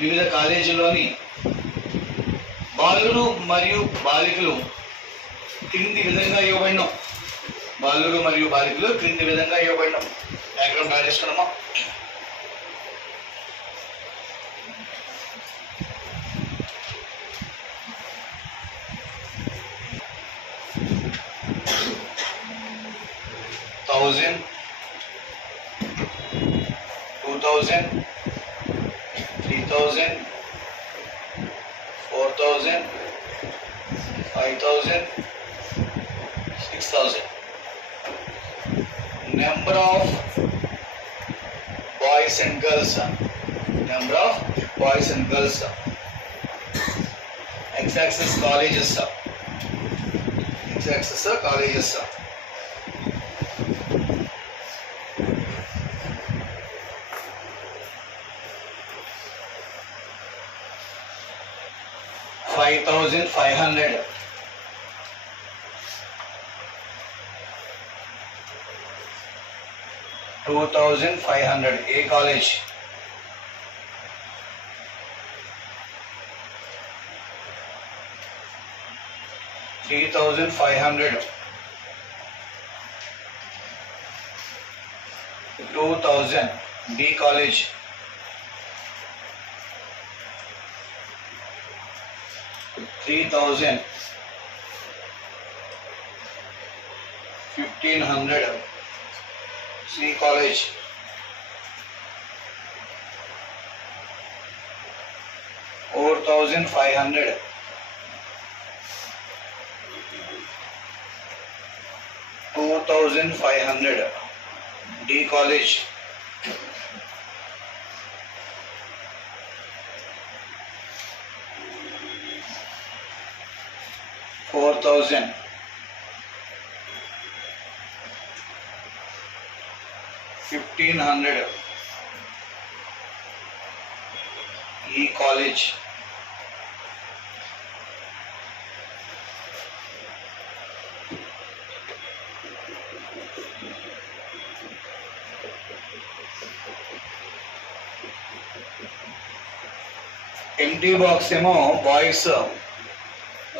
వివిధ కాలేజీల్లోని బాలురు మరియు బాలికలు క్రింది విధంగా ఇవ్వబడినాం. బాలురు మరియు బాలికలు క్రింది విధంగా ఇవ్వబడినాం. డయాగ్రామ్ డ్రా చేసుకున్నామా? $1000, $2000, $3000, $4000, $5000, $6000. Number of boys and girls. Number of boys and girls. X-axis colleges. X-axis colleges. $5,500. $2,500. A college. $3,500. 2,000. B college. $3,000. 1,500. C college. $4,500. 2,500. D college. $4,000. 1,500. E college. Empty box ఏమో బాయ్స్,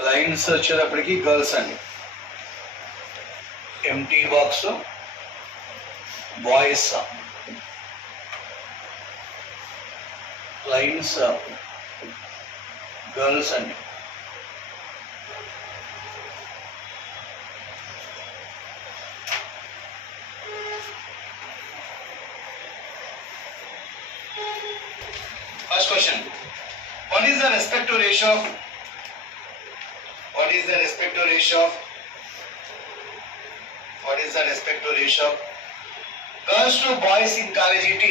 లైన్స్ వచ్చేటప్పటికి గర్ల్స్ అండి. Empty box boys, lines girls అండి. First question. What is the respective ratio of girls to boys in college ET?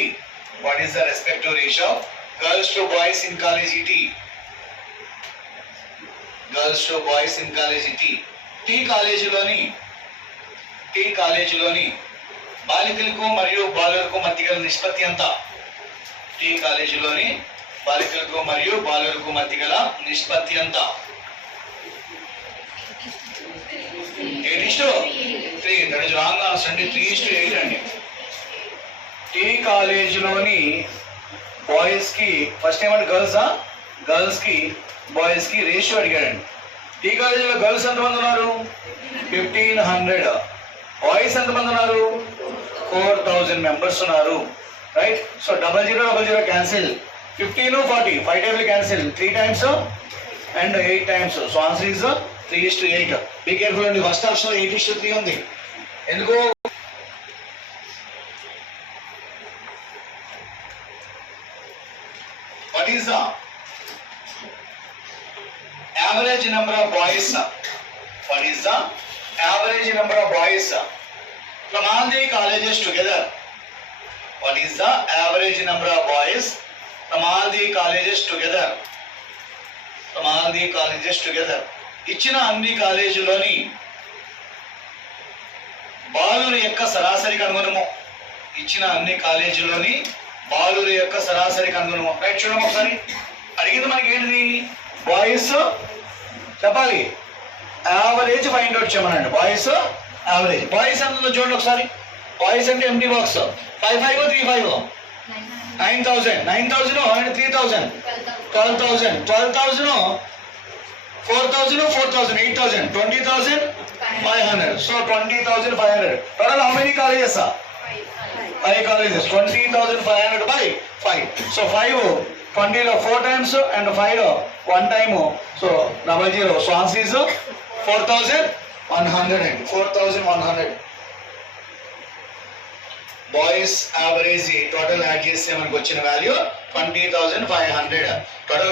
What is the respective ratio of girls to boys in college ET? Girls to boys in college ET. T కాలేజీలోని బాలికలకు మరియు బాలురకు మధ్య గల నిష్పత్తి ఎంత? T కాలేజీలోని బాలికలకు మరియు బాలురకు మధ్య గల నిష్పత్తి ఎంత? 8:3. దట్ ఇస్ రాంగ్ ఆన్సర్ అండి. 3:8 అండి. టీ కాలేజీలోని బాయ్స్ కి ఫస్ట్ ఏమంటే గర్ల్స్ కి బాయ్స్ కి రేషియో అడిగాడండి. టీ కాలేజీలో గర్ల్స్ ఎంతమంది ఉన్నారు? 1,500. బాయ్స్ ఎంతమంది ఉన్నారు? 4,000 మెంబర్స్ ఉన్నారు. Right. So 0000 cancel. 15 40 5 times cancel. 3 times and 8 times. So answer is 3:8. Be careful అండి. ఫస్ట్ ఆప్షన్ 8:3 ఉంది. ఎందుకు? What is the average number of boys? What is the average number of boys from all the colleges together? What is the average number of boys from all the colleges together? From all the colleges together. ఇచ్చిన అన్ని కాలేజీలోని బాలుర యొక్క సరాసరి కనుగొనము. ఇచ్చిన అన్ని కాలేజీలోని బాలుర యొక్క సరాసరి కనుగొనము. రైట్, చూడము ఒకసారి. అడిగింది మనకి ఏంటిది? బాయ్స్ చెప్పాలి, యావరేజ్ ఫైండ్ అవుట్ చేయమనండి. Boys average. బాయ్స్ అందులో చూడండి ఒకసారి. బాయ్స్ అంటే ఎంటీ బాక్స్ 55 35 9,000 9,000 and 3,000 10,000, 12,000, 12,000, 4,000, 4,000, 8,000, 20,500. So 20,500. Total how many colleges are? 5 colleges. 20,500 by 5. So 5, 20 lo 4 times and 5 lo 1 time. So 00. So answer is 4,100. 4,100. Boys average total add చేస్తే మనకు వచ్చిన వాల్యూ 20,500. టోటల్